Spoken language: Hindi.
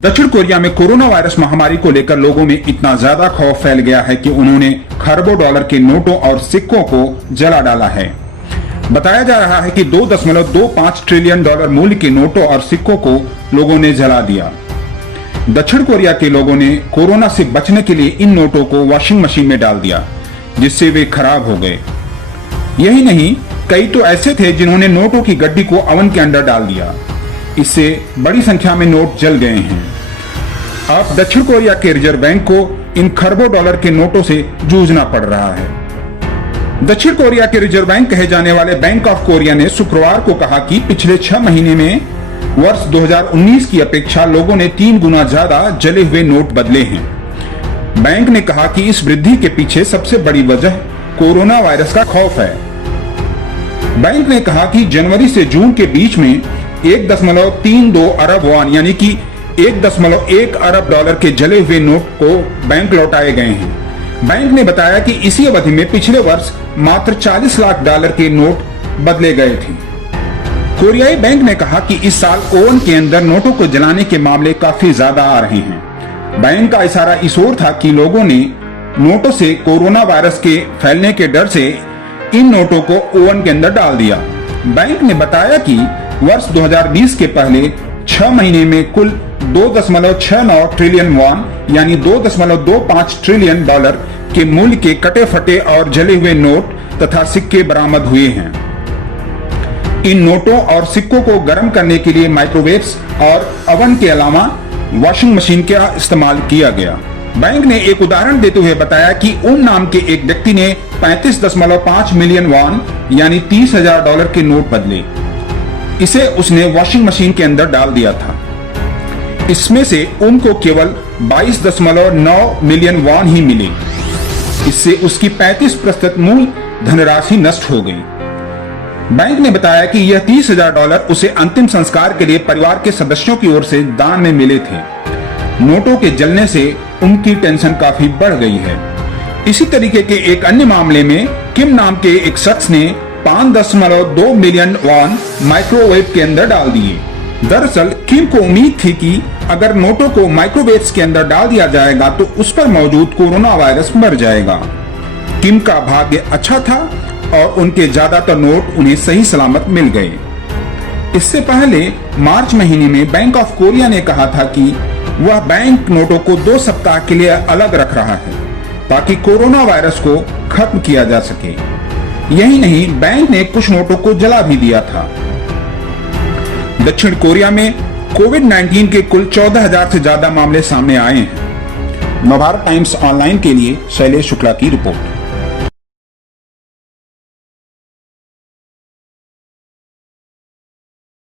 दक्षिण कोरिया में कोरोना वायरस महामारी को लेकर लोगों में इतना ज्यादा खौफ फैल गया है कि उन्होंने खरबों डॉलर के नोटों और सिक्कों को जला डाला है। बताया जा रहा है कि 2.25 ट्रिलियन डॉलर मूल्य के नोटों और सिक्कों को लोगों ने जला दिया। दक्षिण कोरिया के लोगों ने कोरोना से बचने के लिए इन नोटों को वॉशिंग मशीन में डाल दिया, जिससे वे खराब हो गए। यही नहीं, कई तो ऐसे थे जिन्होंने नोटों की गड्डी को ओवन के अंदर डाल दिया। इससे बड़ी संख्या में नोट जल गए हैं। अब दक्षिण कोरिया के रिजर्व बैंक को इन खरबों डॉलर के नोटों से जूझना पड़ रहा है। दक्षिण कोरिया के रिजर्व बैंक कहे जाने वाले बैंक ऑफ कोरिया ने शुक्रवार को कहा कि पिछले 6 महीने में वर्ष 2019 की अपेक्षा लोगों ने 3 गुना ज्यादा जले हुए नोट बदले हैं। बैंक ने कहा कि इस वृद्धि के पीछे सबसे बड़ी वजह कोरोना वायरस का खौफ है। बैंक ने कहा कि जनवरी से जून के बीच में 1.32 अरब वॉन यानी कि 1.1 अरब डॉलर के जले हुए नोट को बैंक लौटाए गए हैं। बैंक ने बताया कि इसी अवधि में पिछले वर्ष मात्र 40 लाख डॉलर के नोट बदले गए थे। कोरियाई बैंक ने कहा कि इस साल ओवन के अंदर नोटों को जलाने के मामले काफी ज्यादा आ रहे हैं। बैंक का इशारा इस ओर था कि लोगों ने नोटों से कोरोना वायरस के फैलने के डर से इन नोटों को ओवन के अंदर डाल दिया। बैंक ने बताया कि वर्ष 2020 के पहले 6 महीने में कुल 2.69 ट्रिलियन वॉन यानी 2.25 ट्रिलियन डॉलर के मूल्य के कटे फटे और जले हुए नोट तथा सिक्के बरामद हुए हैं। इन नोटों और सिक्कों को गर्म करने के लिए माइक्रोवेव्स और ओवन के अलावा वॉशिंग मशीन का इस्तेमाल किया गया। बैंक ने एक उदाहरण देते हुए बताया कि उन नाम के एक व्यक्ति ने 35.5 मिलियन वॉन यानी 30,000 डॉलर के नोट बदले। इसे उसने वॉशिंग मशीन के अंदर डाल दिया था। इसमें से उनको केवल 22.9 मिलियन वॉन ही मिले। इससे उसकी 35% मूल धनराशि नष्ट हो गई। बैंक ने बताया कि यह 30,000 डॉलर उसे अंतिम संस्कार के लिए परिवार के सदस्यों की ओर से दान में मिले थे। नोटों के जलने से उनकी टेंशन काफी बढ़ गई है। इसी तरीके के एक अन्य मामले में किम नाम के एक शख्स ने 5.2 मिलियन वॉन माइक्रोवेव के अंदर डाल दिए। दरअसल किम को उम्मीद थी कि अगर नोटों को माइक्रोवेव के अंदर डाल दिया जाएगा तो उस पर मौजूद कोरोना वायरस मर जाएगा। किम का भाग्य अच्छा था और उनके ज्यादातर नोट उन्हें सही सलामत मिल गए। इससे पहले मार्च महीने में बैंक ऑफ कोरिया ने कहा था कि वह बैंक नोटों को 2 सप्ताह के लिए अलग रख रहा है ताकि कोरोना वायरस को खत्म किया जा सके। यही नहीं, बैंक ने कुछ नोटों को जला भी दिया था। दक्षिण कोरिया में कोविड-19 के कुल 14,000 से ज्यादा मामले सामने आए हैं। नवभारत टाइम्स ऑनलाइन के लिए शैलेश शुक्ला की रिपोर्ट।